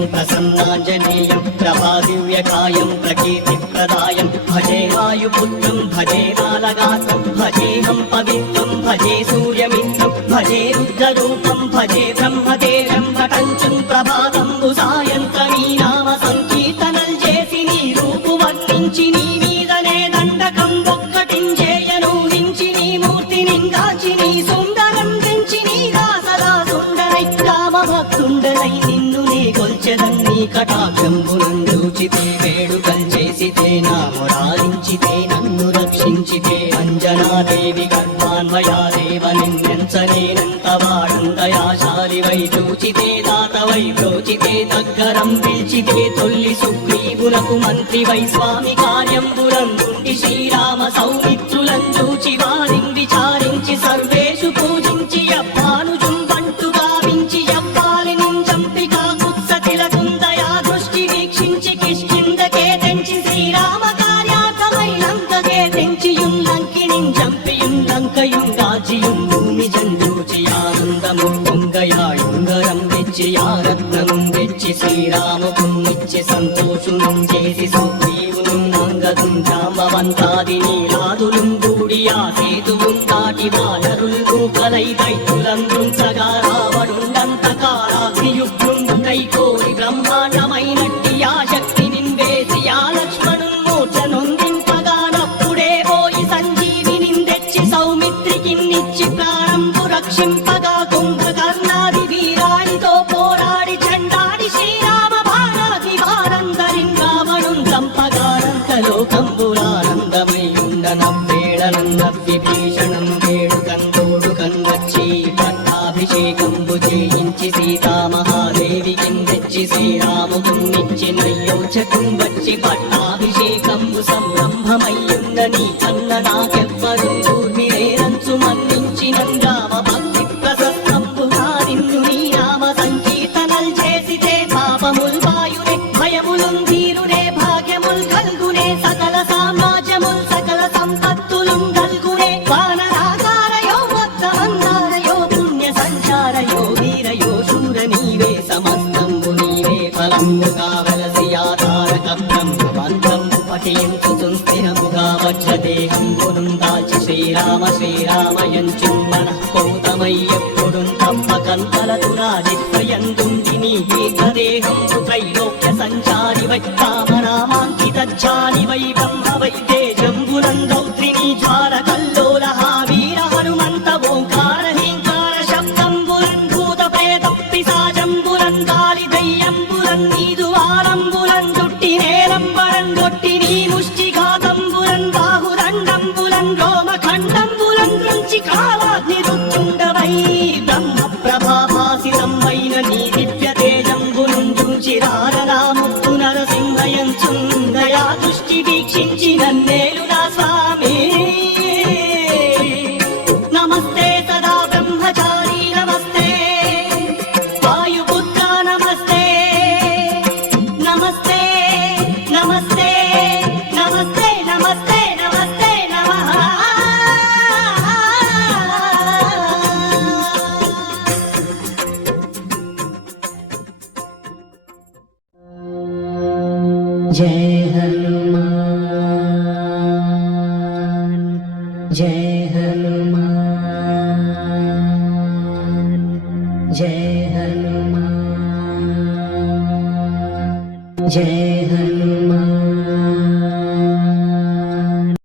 देवं प्रसन्नाञ्जनेयं प्रभादिव्यकायं प्रकीर्तिप्रदायं भजे वायुपुत्रं भजे कालगात्रं भजेऽहं पवित्रं भजे सूर्यमित्रं भजे रुद्ररूपं भजे ब्रह्मदेवं पठञ्चं ప్రభాతంబు సాయంత్రమీ నామ సంకీర్తనల్ చేసి నీ రూపు వర్ణించి నీ మీదనే దండకం ఒక్కటించేయను హించి నీ మూర్తి నిందాచి నీ సుందరం తెంచి నీ దాసరా సుందరై రామ భక్తుండరై నిన్ను నీ కొల్చెదం నీ కటాక్షంబునందూచితే వేడుకల్ చేసితే నా మొరాలించితే నన్ను రక్షించితే అంజనాదేవి గర్భాన్వయాదేవ నిన్నెంచనేనంత వాడందయాశాలివై చూచితే దాతవై బ్రోచితే దగ్గరం పిలిచితే తొల్లి సుగ్రీవులకు మంత్రివై స్వామి కార్యంబులందుండి శ్రీరామ సౌమిత్రులం చూచి వారిని విచారించి సర్వేషు పూజించి అప్పాను జుంబంటు గావించి అప్పాలి నించంపికా కుత్సతిలకుందయా దృష్టి వీక్షించి కిష్కిందకే తెంచి శ్రీరామ కార్యార్థమై లంకకే తెంచియుం లంకినిం చంపియుం లంకయుం రాజియుం భూమి జందూచి ఆనందము పొంగయాయుంగరం తెచ్చి ఆరత్నముం తెచ్చి శ్రీరాముకున్నిచ్చి సంతోషునం చేసి సుగ్రీవును అంగదుం జాంబవంతాది నీలాదులుం కూడి ఆ సేతువుం దాటి వానరుల్ కూకలై దైత్యులందృంచగా రావణుండంత కాలాగ్నియుగ్రుండుటై కోరి బ్రహ్మాండమైనట్టి ఆ శక్తి నింవేసి ఆ లక్ష్మణున్ మూర్ఛ నొందింపగానప్పుడే పోయి సంజీవిని తెచ్చి సౌమిత్రికిన్నిచ్చి ప్రాణంబు రక్షింపగా కుంభకర్ణాది వీరాడితో పోరాడి చండాడి శ్రీరామ భారాది వారందరిన్ రావణున్ చంపగానంత లోకంబురానందమై ఉండనవ్వేళనన్నవ్విభీషణం వేడుకందోడుకం వచ్చి పట్టాభిషేకంబు చేయించి సీతామహాదేవికి తెచ్చి శ్రీరాముకున్నిచ్చి నయ్యోచకం వచ్చి పట్టాభిషేకంబు సంరంభమయ్యున్న నీ కన్న నాకెవ్వరు దూర్మిరేరంచు మన్నించినం రామ భక్తి ప్రశస్తంబు నిన్ను నీ నామ సంకీర్తనల్ చేసితే పాపముల్ వాయునే భయములుం తీరునే భాగ్యముల్ కల్గునే సకల సామ్రాజ్యముల్ సకల సంపత్తులుం కల్గునే వానరాకారయో మొత్తమందారయో పుణ్య సంచారయో వీరయో శూర నీవే సమస్తంబు నీవే ఫలంబు కావలసి ఆధారక బ్రహ్మబంధం పఠించుచుం స్థిరముగా వజ్రదేహంబును దాచి శ్రీరామ శ్రీరామయంచుం మనః పౌతమయ్యెప్పుడుం తప్పకంతలతు రాజిత్వయందుండి నీ దీర్ఘదేహంబు త్రైలోక్య సంచారి వై రామనామాంకితజ్జాని వై బ్రహ్మ వై తేజంబునందౌత్రిని జ్వాల కల్లోల వీర హనుమంత ఓంకార హీంకార శబ్దంబురన్ భూత ప్రేత పిశాచంబురన్ గాలి దయ్యంబురన్ నీదు ఆలంబురన్ దుట్టి నేలంబరన్ దొట్టి నీ ముష్టిఘాతంబురన్ బాహుదండంబురన్ రోమఖండంబురన్ దృంచి కాలాగ్ని రుత్తుండవై బ్రహ్మ ప్రభాభాసితం వైన నీ దివ్య తేజంబును చూచి రారరాముత్తు నరసింహయంచు దయా దృష్టి వీక్షించి నన్నేలు నా స్వామి నమస్తే సదా బ్రహ్మచారి నమస్తే వాయుపుత్ర నమస్తే నమస్తే నమస్తే నమస్తే నమస్తే నమస్తే నమః जय हनुमान जय हनुमान जय हनुमान जय हनुमान